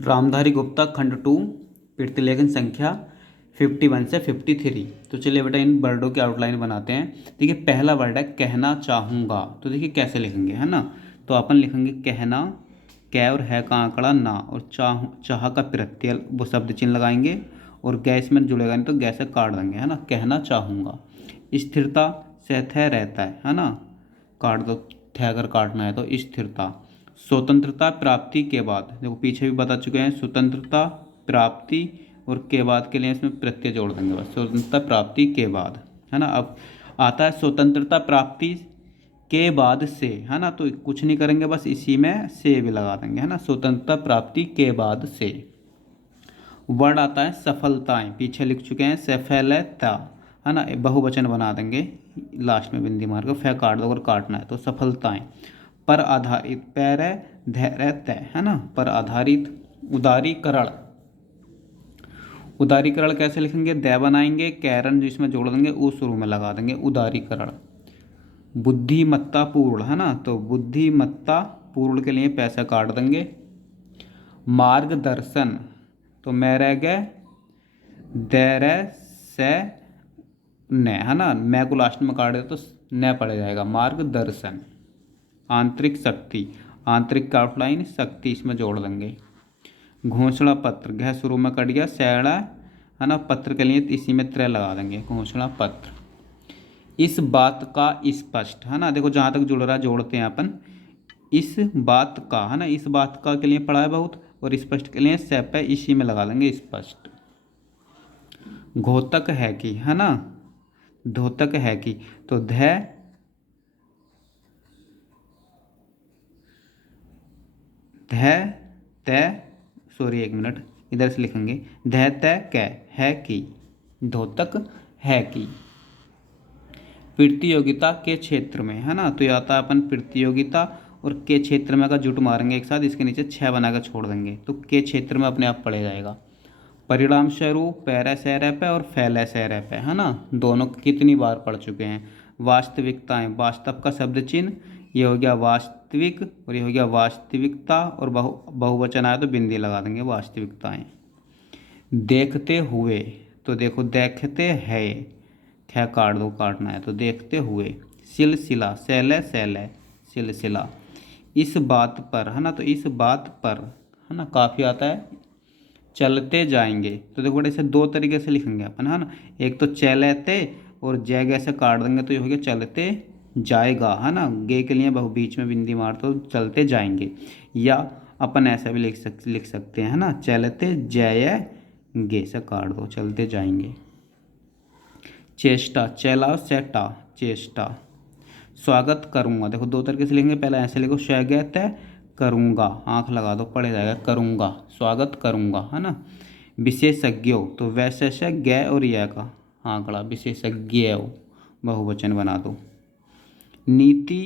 रामधारी गुप्ता खंड 2 प्रतिलेखन संख्या 51 से 53। तो चलिए बेटा इन वर्डों की आउटलाइन बनाते हैं। देखिए पहला वर्ड है कहना चाहूँगा। तो देखिए कैसे लिखेंगे, है ना। तो अपन लिखेंगे कहना, कै और है का आंकड़ा ना, और चाह का प्रत्यय वो शब्द चिन्ह लगाएंगे, और गैस में जुड़ेगा नहीं तो गैस से काट देंगे, है ना। कहना चाहूँगा। स्थिरता से थ रहता है ना, काट दो, थ अगर काटना है तो स्थिरता। स्वतंत्रता प्राप्ति के बाद, देखो पीछे भी बता चुके हैं, स्वतंत्रता प्राप्ति और के बाद के लिए इसमें प्रत्यय जोड़ देंगे बस, स्वतंत्रता प्राप्ति के बाद, है ना। अब आता है स्वतंत्रता प्राप्ति के बाद से, है ना, तो कुछ नहीं करेंगे, बस इसी में से भी लगा देंगे, है ना। स्वतंत्रता प्राप्ति के बाद से। वर्ड आता है सफलताएं, पीछे लिख चुके हैं सफलता, है ना, बहुवचन बना देंगे, लास्ट में बिंदी मार कर फै काट दो अगर काटना है तो। सफलताएं पर आधारित, पैर धैर्य तय, है ना, पर आधारित। उदारीकरण, उदारीकरण कैसे लिखेंगे, दै बनाएंगे, कैरन जो इसमें जोड़ देंगे वो शुरू में लगा देंगे, उदारीकरण। बुद्धिमत्ता पूर्ण, है ना, तो बुद्धिमत्ता पूर्ण के लिए पैसा काट देंगे। मार्गदर्शन, तो मैं रह गए दैर से न, है ना, मैं को लास्ट में काट दे तो न पड़ जाएगा, मार्गदर्शन। आंतरिक शक्ति, आंतरिक का आउटलाइन, शक्ति इसमें जोड़ देंगे। घोषणा पत्र, घ शुरू में कट गया, सैड़ा, है ना, पत्र के लिए इसी में त्रय लगा देंगे, घोषणा पत्र। इस बात का स्पष्ट, है ना, देखो जहाँ तक जुड़ रहा है जोड़ते हैं अपन। इस बात का, है ना, इस बात का के लिए पढ़ा है बहुत, और स्पष्ट के लिए सैप है, इसी में लगा देंगे स्पष्ट। घोतक है कि, है ना, धोतक है कि, तो ध सॉरी एक मिनट, इधर से लिखेंगे ध त कै है कि, धोतक है कि। प्रतियोगिता के क्षेत्र में, है ना, तो ये आता है अपन प्रतियोगिता और के क्षेत्र में का जुट मारेंगे एक साथ, इसके नीचे 6 बनाकर छोड़ देंगे तो के क्षेत्र में अपने आप पढ़े जाएगा। परिणाम स्वरूप पैरा सह रैप है और फैला सह रैप है ना, दोनों कितनी बार पढ़ चुके हैं। वास्तविकताएं, वास्तव का शब्द चिन्ह, ये हो गया वास्तविक और ये हो गया वास्तविकता, और बहुवचन आया तो बिंदी लगा देंगे, वास्तविकताएं। देखते हुए, तो देखो देखते है, ख काट दो काटना है तो देखते हुए। सिलसिला, सैले सैले, सिलसिला। इस बात पर, है ना, तो इस बात पर, है ना, काफ़ी आता है चलते जाएंगे, तो देखो इसे दो तरीके से लिखेंगे अपन, है ना। एक तो चलते और जैग ऐसे काट देंगे तो ये हो गया चलते जाएगा, है ना, गे के लिए बहु बीच में बिंदी मार तो चलते जाएंगे। या अपन ऐसा भी लिख सकते हैं, है ना, चलते जाएंगे से काट दो, चलते जाएंगे। चेष्टा, चला सेटा, चेष्टा। स्वागत करूँगा, देखो दो तरीके से लिखेंगे, पहले ऐसे लिखो स्वागत करूँगा, आँख लगा दो पड़े जाएगा, करूँगा, स्वागत करूँगा, है ना। विशेषज्ञ, तो वैशेषज्ञ और यह का आंकड़ा, विशेषज्ञ बहुवचन बना दो। नीति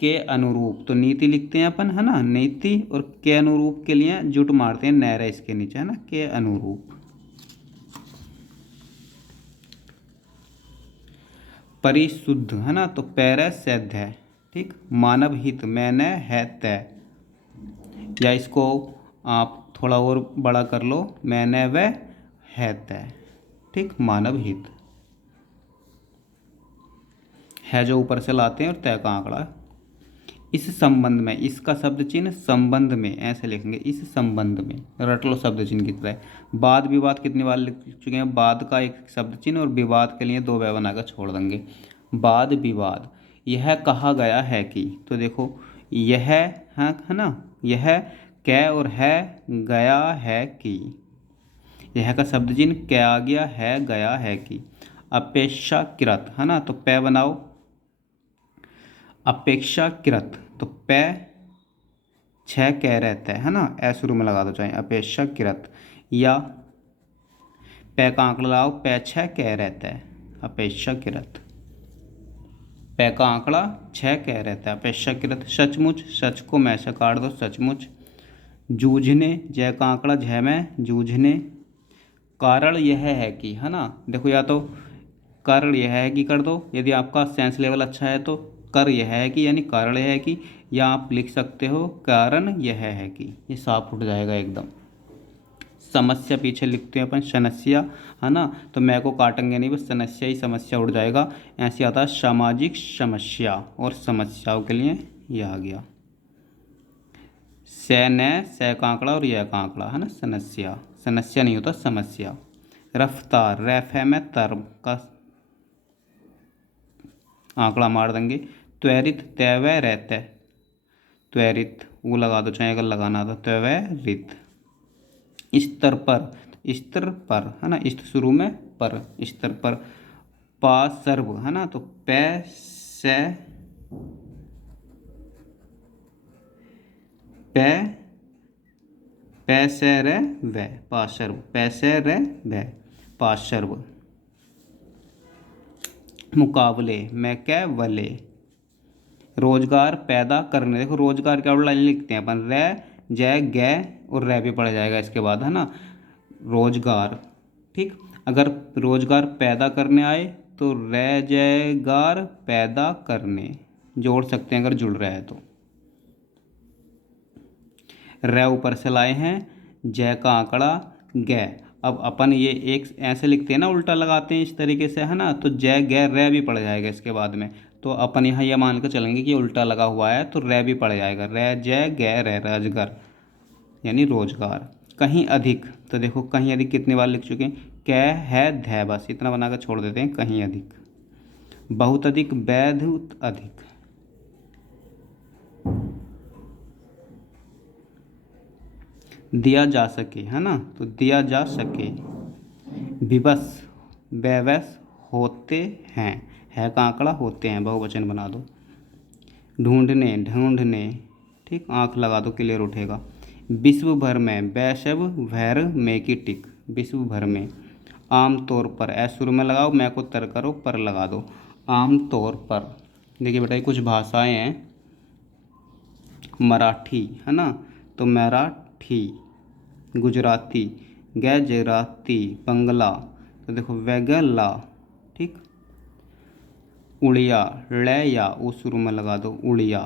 के अनुरूप, तो नीति लिखते हैं अपन, है ना, नीति, और के अनुरूप के लिए जुट मारते हैं नहरा इसके नीचे, है ना, के अनुरूप। परिशुद्ध, है ना, तो पैरा सैध है, ठीक। मानव हित, मैंने है तय, या इसको आप थोड़ा और बड़ा कर लो, मैंने वह है तय, ठीक। मानव हित है जो ऊपर से लाते हैं और तय का आंकड़ा। इस संबंध में, इसका शब्द चिन्ह संबंध में ऐसे लिखेंगे, इस संबंध में, रट लो शब्द चिन्ह की तरह। वाद विवाद कितनी बार लिख चुके हैं, वाद का एक शब्द चिन्ह और विवाद के लिए दो वह बनाकर छोड़ देंगे। वाद विवाद। यह कहा गया है कि, तो देखो यह है ना, यह कै और है गया है कि, यह का शब्द चिन्ह क्या आ गया, है गया है कि। अपेक्षाकृत, है ना, तो पै बनाओ, अपेक्षाकृत, तो पै 6 कह रहता है ना, ए शुरू में लगा दो चाहे, अपेक्षाकृत। या पै का आंकड़ा लगाओ, पै 6 कह रहता है, अपेक्षाकृत। पै का आंकड़ा 6 कह रहता है, अपेक्षाकृत। सचमुच, सच को मैं से काट दो, सचमुच। जूझने, जय का आंकड़ा झ में, जूझने। कारण यह है कि, है ना, देखो या तो कारण यह है कि कर दो, यदि आपका सेंस लेवल अच्छा है तो कर यह है कि, यानी कारण यह है कि, या आप लिख सकते हो कारण यह है कि, ये साफ उठ जाएगा एकदम। समस्या पीछे लिखते हैं अपन समस्या, है ना। तो मैं को काटेंगे नहीं, बस समस्या ही समस्या उड़ जाएगा। ऐसे आता है सामाजिक समस्या, और समस्याओं के लिए यह आ गया से न से का आंकड़ा और यह का आंकड़ा, है ना। समस्या, समस्या नहीं होता समस्या। रफ्तार, रैफ है में तर का आंकड़ा मार देंगे। त्वरित, तैवै रहते, त्वरित वो लगा दो चाहे अगर लगाना था, त्वरित। स्तर पर, स्तर पर, है ना, इस्त शुरू में पर, स्तर पर। पासर्व, है ना, तो पै से पै पैसे रे व, पाशर्व, पैसे रे व, पाशर्व। मुकाबले, मैं कै वले। रोजगार पैदा करने, देखो रोजगार क्या लाइन लिखते हैं अपन, रे जय गे और रे भी पड़ जाएगा इसके बाद, है ना। रोजगार, ठीक। अगर रोजगार पैदा करने आए तो रे जयगार पैदा करने जोड़ सकते हैं अगर जुड़ रहा है तो। रे ऊपर से लाए हैं, जय का आंकड़ा गे। अब अपन ये एक ऐसे लिखते हैं ना, उल्टा लगाते हैं इस तरीके से, है ना, तो जय गे रे भी पड़ जाएगा इसके बाद में। तो अपन यहाँ ये मान कर चलेंगे कि उल्टा लगा हुआ है तो रे भी पड़ जाएगा, रे जय गे रे, रोजगार यानी रोजगार। कहीं अधिक, तो देखो कहीं अधिक कितनी बार लिख चुके हैं, कै है धै, बस इतना बनाकर छोड़ देते हैं, कहीं अधिक। बहुत अधिक, वैध अधिक। दिया जा सके, है ना, तो दिया जा सके। विवश, बेवश होते हैं, है का आंकड़ा होते हैं, बहुवचन बना दो। ढूंढने, ढूंढने, ठीक, आंख लगा दो क्लियर उठेगा। विश्व भर में, वैश्व भर में की टिक, विश्व भर में। आम तौर पर, ऐ शुरू में लगाओ, मैं को तर करो, पर लगा दो। आम तौर पर, देखिए बेटा ये कुछ भाषाएं हैं, मराठी, है ना, तो मराठी। गुजराती, गैजराती। बंगला, तो देखो वैगला, ठीक। उड़िया, लै या वो शुरू में लगा दो, उड़िया।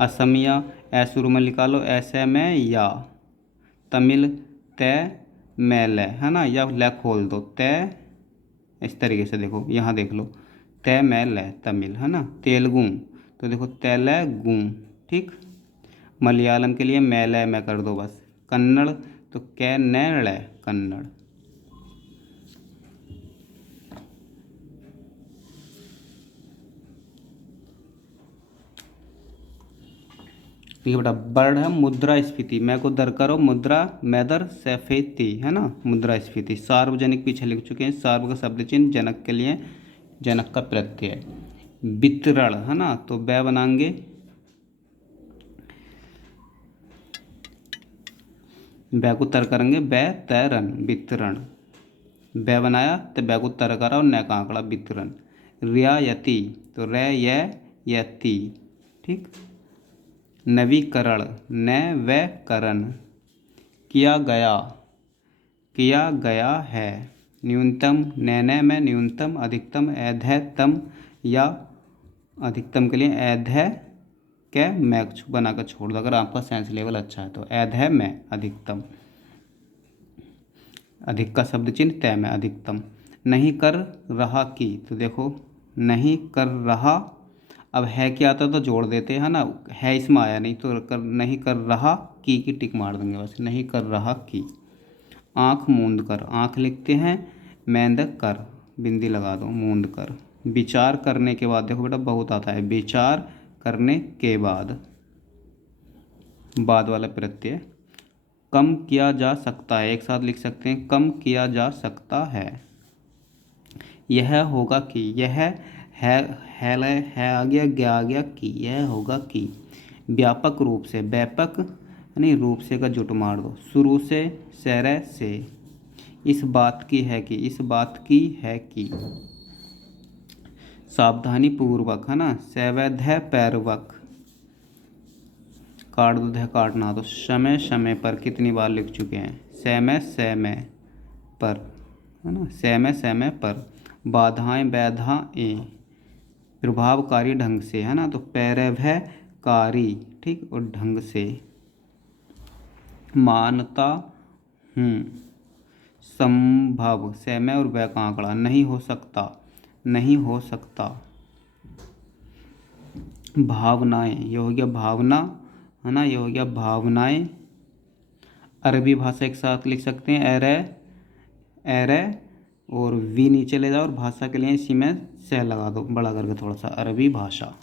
असमिया, ऐ शुरू में निकालो, ऐसे में या। तमिल, तय मैं ले, है ना, या ले खोल दो, तय, इस तरीके से देखो यहाँ देख लो, तय मैं ले, तमिल, है ना। तेलुगु, तो देखो तेलुगु, ठीक। मलयालम के लिए मैं मैं कर दो बस। कन्नड़, तो कैनेड़, कन्नड़। ठीक है बेटा, वर्ड है मुद्रास्फीति, मैं को दर करो, मुद्रा मैदर सफेती, है ना, मुद्रास्फीति। सार्वजनिक पीछे लिख चुके हैं, सार्व का शब्द चिन्ह, जनक के लिए जनक का प्रत्यय। वितरण, है ना, तो बै बनाएंगे, बै को तर करेंगे, बै तैरन, वितरण। बै बनाया तो बै को तर करा और न का आंकड़ा, वितरण। रियायती, तो रे यती, ठीक। नवीकरण, न व करण। किया गया, किया गया है। न्यूनतम, नैने में न्यूनतम, अधिकतम, ऐधतम या अधिकतम के लिए ऐधै के मैं बनाकर छोड़ दो अगर आपका साइंस लेवल अच्छा है तो। ऐधै में अधिकतम, अधिक का शब्द चिन्ह, तय में अधिकतम। नहीं कर रहा की, तो देखो नहीं कर रहा, अब है क्या आता तो जोड़ देते हैं ना, है इसमें आया नहीं तो कर, नहीं कर रहा की टिक मार देंगे बस, नहीं कर रहा की। आँख मूंद कर, आँख लिखते हैं, मैंद कर, बिंदी लगा दो, मूंद कर। विचार करने के बाद, देखो बेटा बहुत आता है, विचार करने के बाद, बाद वाला प्रत्यय। कम किया जा सकता है, एक साथ लिख सकते हैं, कम किया जा सकता है। यह होगा कि, यह है आ गया, गया आ गया, कि यह होगा कि। व्यापक रूप से, व्यापक यानी रूप से का जुट मार दो। शुरू से, सैरे से। इस बात की है कि, इस बात की है कि। सावधानी पूर्वक, है ना, सवैध पैरवक। काट दो, धै काटना, तो समय समय पर कितनी बार लिख चुके हैं, समय समय पर, है ना, समय समय पर। बाधाएं, बैधाएं। प्रभावकारी ढंग से, है ना, तो पैरवकारी, ठीक, और ढंग से। मानता हूँ। संभव समय और वह का आंकड़ा, नहीं हो सकता, नहीं हो सकता। भावनाएं, ये हो गया भावना है ना, ये हो गया भावनाएं। अरबी भाषा एक साथ लिख सकते हैं, एरे एरे, और वी नीचे ले जाओ और भाषा के लिए इसी में से लगा दो बड़ा करके थोड़ा सा, अरबी भाषा।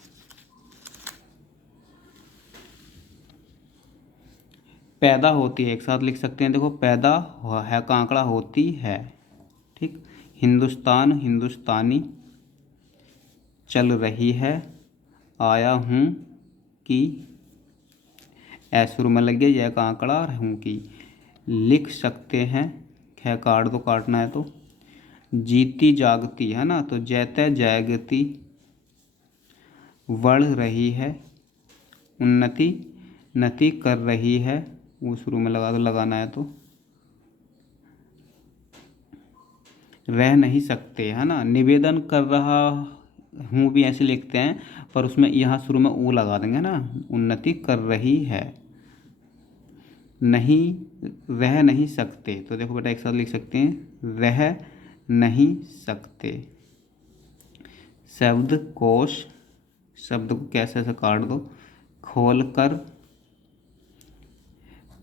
पैदा होती है एक साथ लिख सकते हैं, देखो पैदा है का आंकड़ा होती है, ठीक। हिंदुस्तान, हिंदुस्तानी। चल रही है, आया हूँ कि, ए शुरू में लग गया, यह का आंकड़ा और हूँ की। लिख सकते हैं, ख काट दो, काटना है तो। जीती जागती है ना, तो जैते जागती। बढ़ रही है, उन्नति, नति कर रही है, वो शुरू में लगा दो, लगाना है तो। रह नहीं सकते है ना, निवेदन कर रहा हूँ भी ऐसे लिखते हैं, पर उसमें यहाँ शुरू में ऊ लगा देंगे ना, उन्नति कर रही है। नहीं, रह नहीं सकते, तो देखो बेटा एक साथ लिख सकते हैं, रह नहीं सकते। शब्दकोश, शब्द को कैसे ऐसे काट दो, खोल कर।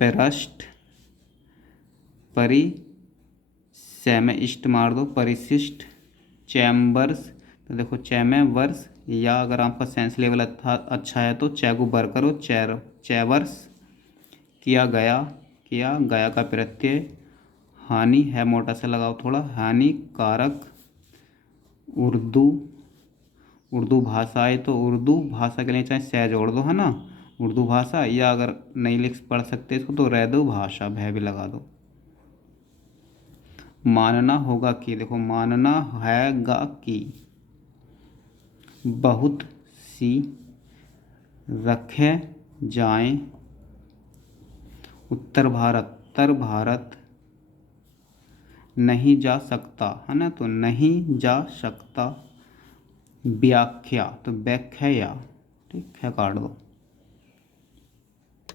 पृष्ठ, परिसैमेइस्ट मार दो, परिशिष्ट। चैम्बर्स, तो देखो चैम्बर्स, या अगर आपका सेंस लेवल अच्छा है तो चै को बर करो, चैवर्स। किया गया, किया गया का प्रत्यय। हानि है मोटा सा लगाओ थोड़ा, हानिकारक। उर्दू, उर्दू भाषा है तो उर्दू भाषा के लिए चाहे सह जोड़ दो है ना, उर्दू भाषा, या अगर नहीं लिख पढ़ सकते इसको तो रह दो भाषा, भय भी लगा दो। मानना होगा कि, देखो मानना हैगा कि। बहुत सी रखे जाएं। उत्तर भारत, उत्तर भारत। नहीं जा सकता है ना, तो नहीं जा सकता। व्याख्या, तो व्याख्या, ठीक है, काट दो।